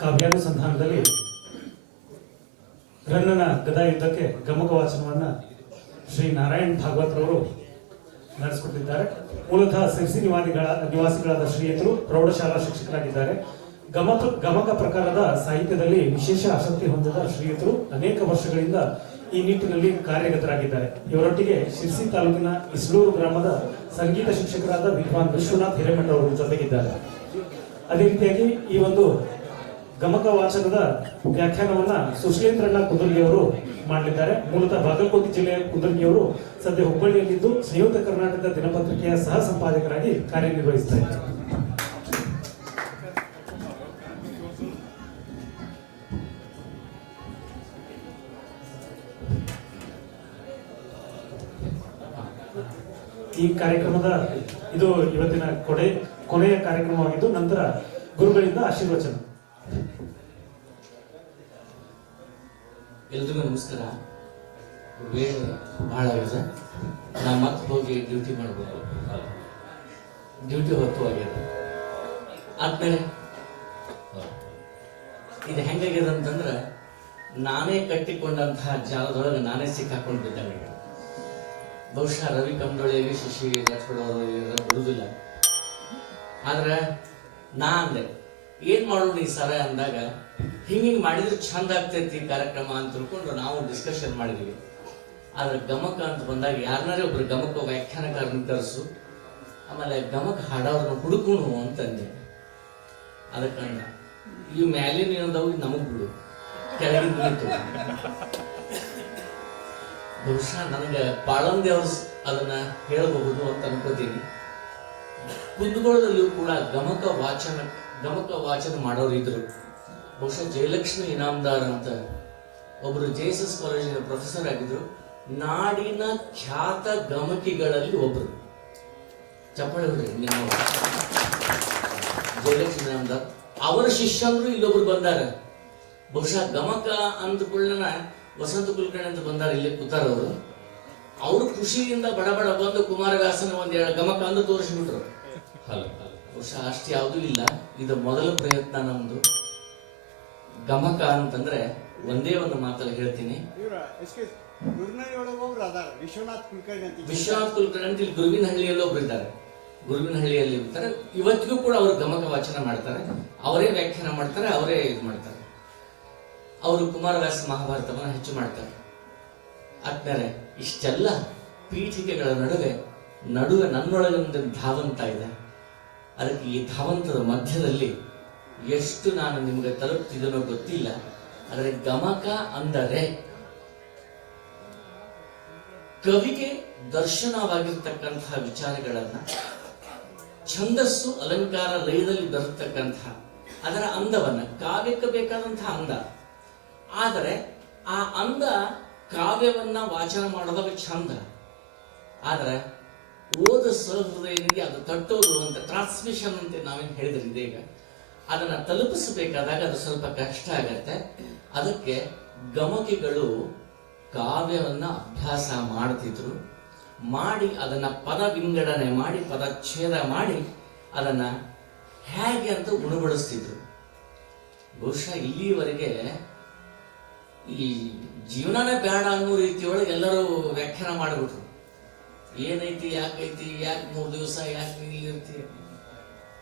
ಕಾವ್ಯಾನುಸಂಧಾನದಲ್ಲಿ ರನ್ನನ ಗದಾ ಯುದ್ಧಕ್ಕೆ ಗಮಕ ವಾಚನವನ್ನ ಶ್ರೀ ನಾರಾಯಣ್ ಭಾಗವತರವರು ನಡೆಸಿಕೊಟ್ಟಿದ್ದಾರೆ. ಮೂಲತಃ ಸಿರ್ಸಿ ನಿವಾಸಿಗಳಾದ ಶ್ರೀಯುತರು ಪ್ರೌಢಶಾಲಾ ಶಿಕ್ಷಕರಾಗಿದ್ದಾರೆ. ಗಮಕ ಪ್ರಕಾರದ ಸಾಹಿತ್ಯದಲ್ಲಿ ವಿಶೇಷ ಆಸಕ್ತಿ ಹೊಂದಿದ ಶ್ರೀಯುತರು ಅನೇಕ ವರ್ಷಗಳಿಂದ ಈ ನಿಟ್ಟಿನಲ್ಲಿ ಕಾರ್ಯಗತರಾಗಿದ್ದಾರೆ. ಇವರೊಟ್ಟಿಗೆ ಶಿರ್ಸಿ ತಾಲೂಕಿನ ಇಸ್ಲೂರು ಗ್ರಾಮದ ಸಂಗೀತ ಶಿಕ್ಷಕರಾದ ವಿದ್ವಾನ್ ವಿಶ್ವನಾಥ್ ಹಿರೇಮಠ ಅವರು ಜೊತೆಗಿದ್ದಾರೆ. ಅದೇ ರೀತಿಯಾಗಿ ಈ ಒಂದು ಗಮಕ ವಾಚನದ ವ್ಯಾಖ್ಯಾನವನ್ನ ಸುಶೀಲೇಂದ್ರಣ್ಣ ಕುಂದರ್ಗಿಯವರು ಮಾಡಲಿದ್ದಾರೆ. ಮೂಲತಃ ಬಾಗಲಕೋಟೆ ಜಿಲ್ಲೆಯ ಕುಂದರ್ಗಿಯವರು ಸದ್ಯ ಹುಬ್ಬಳ್ಳಿಯಲ್ಲಿದ್ದು ಸಂಯುಕ್ತ ಕರ್ನಾಟಕ ದಿನಪತ್ರಿಕೆಯ ಸಹ ಸಂಪಾದಕರಾಗಿ ಕಾರ್ಯನಿರ್ವಹಿಸ್ತಾ ಇದ್ದಾರೆ. ಈ ಕಾರ್ಯಕ್ರಮದ ಇದು ಇವತ್ತಿನ ಕೊನೆಯ ಕಾರ್ಯಕ್ರಮವಾಗಿದ್ದು ನಂತರ ಗುರುಗಳಿಂದ ಆಶೀರ್ವಚನ. ಎಲ್ರಿಗೂ ನಮಸ್ಕಾರ. ವೇಳೆ ಬಹಳ ಆಗಿದೆ. ನಾ ಮತ್ತೆ ಹೋಗಿ ಡ್ಯೂಟಿ ಮಾಡ್ಬೋದು. ಡ್ಯೂಟಿ ಹೊತ್ತು ಆಗ್ಯದ. ಆದ್ಮೇಲೆ ಇದು ಹೆಂಗಾಗ್ಯದ ಅಂತಂದ್ರೆ ನಾನೇ ಕಟ್ಟಿಕೊಂಡಂತಹ ಜಾಲದೊಳಗೆ ನಾನೇ ಸಿಕ್ಕಾಕೊಂಡು ಬಿದ್ದಂಗೆ. ಬಹುಶಃ ರವಿ ಕಂಬದೊಳಗೆ ಶಶಿ ರಾಜಪುರ ಬಿಡುದಿಲ್ಲ. ಆದ್ರೆ ನಾ ಅಂದೆ ಏನ್ ಮಾಡೋಣ ಈ ಸರ ಅಂದಾಗ ಹಿಂಗಿಂಗ್ ಮಾಡಿದ್ರೆ ಚಂದ ಆಗ್ತೈತಿ ಕಾರ್ಯಕ್ರಮ ಅಂತ ತಿಳ್ಕೊಂಡು ನಾವು ಡಿಸ್ಕಷನ್ ಮಾಡಿದ್ವಿ. ಆದ್ರೆ ಗಮಕ ಅಂತ ಬಂದಾಗ ಯಾರನ್ನಾರೇ ಒಬ್ರು ಗಮಕ ವ್ಯಾಖ್ಯಾನಕಾರನ ತರಿಸು, ಆಮೇಲೆ ಗಮಕ ಹಾಡೋರನ್ನ ಹುಡುಕುಣು ಅಂತಂದೆ. ಅದಕ್ಕಂದ ಇವು ಮ್ಯಾಲಿನ ಏನದವು ನಮಗ್ ಬಿಡು, ಕೆಳಗಿನ ನಿಂತು. ಬಹುಶಃ ನನಗೆ ಬಾಳಂದೆ ಅವ್ರು ಅದನ್ನ ಹೇಳಬಹುದು ಅಂತ ಅನ್ಕೋತೀನಿ. ಕುಂದಗೋಳದಲ್ಲಿಯೂ ಕೂಡ ಗಮಕ ವಾಚನ ಮಾಡೋರು ಇದ್ರು. ಬಹುಶಃ ಜಯಲಕ್ಷ್ಮಿ ಇನಾಮದಾರ್ ಅಂತ ಒಬ್ರು JSS ಕಾಲೇಜಿನ ಪ್ರೊಫೆಸರ್ ಆಗಿದ್ರು. ನಾಡಿನ ಖ್ಯಾತ ಗಮಕಿಗಳಲ್ಲಿ ಒಬ್ರು. ಚಪ್ಪಾಳೆ ಹೊಡ್ರಿ ನಿಮ್ಮ ಜಯಲಕ್ಷ್ಮಿ ಇನಾಮದಾರ್. ಅವರ ಶಿಷ್ಯಂದ್ರು ಇಲ್ಲೊಬ್ರು ಬಂದಾರ. ಬಹುಶಃ ಗಮಕ ಅಂದ್ಕೊಳ್ಳ ವಸಂತ ಕುಲಕರ್ಣಿ ಅಂತ ಬಂದಾರ, ಇಲ್ಲಿ ಕೂತಾರವರು. ಅವರು ಖುಷಿಯಿಂದ ಬಡ ಬಂದು ಕುಮಾರವ್ಯಾಸನ ಒಂದೆರಡು ಗಮಕ ಅಂದು ತೋರಿಸ್ಬಿಟ್ರು. ಬಹುಶಃ ಅಷ್ಟು ಯಾವುದೂ ಇಲ್ಲ. ಇದು ಮೊದಲ ಪ್ರಯತ್ನ ನಮ್ದು. ಗಮಕ ಅಂತಂದ್ರೆ ಒಂದೇ ಒಂದು ಮಾತಲ್ಲಿ ಹೇಳ್ತೀನಿ. ವಿಶ್ವನಾಥ್ ಕುಲಕರ್ಣಿ ಅಂತ ಇಲ್ಲಿ ಗುರುವಿನಹಳ್ಳಿಯಲ್ಲಿ ಒಬ್ರು ಇದ್ದಾರೆ. ಗುರುವಿನಹಳ್ಳಿಯಲ್ಲಿ ಇರ್ತಾರೆ. ಇವತ್ತಿಗೂ ಕೂಡ ಅವರು ಗಮಕ ವಾಚನ ಮಾಡ್ತಾರೆ. ಅವರೇ ವ್ಯಾಖ್ಯಾನ ಮಾಡ್ತಾರೆ, ಅವರೇ ಇದು ಮಾಡ್ತಾರೆ. ಅವರು ಕುಮಾರವ್ಯಾಸ ಮಹಾಭಾರತವನ್ನ ಹೆಚ್ಚು ಮಾಡ್ತಾರೆ. ಆದ್ಮೇಲೆ ಇಷ್ಟೆಲ್ಲ ಪೀಠಿಕೆಗಳ ನಡುವೆ ನನ್ನೊಳಗೆ ಒಂದು ಧಾವಂತ ಇದೆ. ಅದಕ್ಕೆ ಈ ಧಾವಂತದ ಮಧ್ಯದಲ್ಲಿ ಎಷ್ಟು ನಾನು ನಿಮ್ಗೆ ತಲುಪ್ತಿದನೋ ಗೊತ್ತಿಲ್ಲ. ಆದರೆ ಗಮಕ ಅಂದರೆ ಕವಿಗೆ ದರ್ಶನವಾಗಿರ್ತಕ್ಕಂತಹ ವಿಚಾರಗಳನ್ನ ಛಂದಸ್ಸು ಅಲಂಕಾರ ಲಯದಲ್ಲಿ ಬರತಕ್ಕಂತಹ ಅದರ ಅಂದವನ್ನ, ಕಾವ್ಯಕ್ಕೆ ಬೇಕಾದಂತಹ ಅಂದ. ಆದರೆ ಆ ಅಂದ ಕಾವ್ಯವನ್ನ ವಾಚನ ಮಾಡೋದಾಗ ಚಂದ. ಆದರೆ ಓದ ಸಹೃದಯನಿಗೆ ಅದು ತಟ್ಟೋದು ಅಂತ ಟ್ರಾನ್ಸ್ಮಿಷನ್ ಅಂತ ನಾವೇನು ಹೇಳಿದ್ರೆ ಇದೀಗ ಅದನ್ನ ತಲುಪಿಸಬೇಕಾದಾಗ ಅದು ಸ್ವಲ್ಪ ಕಷ್ಟ ಆಗತ್ತೆ. ಅದಕ್ಕೆ ಗಮಕಿಗಳು ಕಾವ್ಯವನ್ನ ಅಭ್ಯಾಸ ಮಾಡ್ತಿದ್ರು. ಮಾಡಿ ಅದನ್ನ ಪದ ವಿಂಗಡಣೆ ಮಾಡಿ ಪದಚ್ಛೇದ ಮಾಡಿ ಅದನ್ನ ಹೇಗೆ ಅಂತ ಗುಣಪಡಿಸ್ತಿದ್ರು. ಬಹುಶಃ ಇಲ್ಲಿವರೆಗೆ ಈ ಜೀವನನೇ ಬೇಡ ಅನ್ನೋ ರೀತಿಯೊಳಗೆ ಎಲ್ಲರೂ ವ್ಯಾಖ್ಯಾನ ಮಾಡಿಬಿಟ್ರು. ಏನೈತಿ, ಯಾಕೈತಿ, ಯಾಕೆ 3 ದಿವಸ, ಯಾಕೆ ಇರ್ತೀವಿ.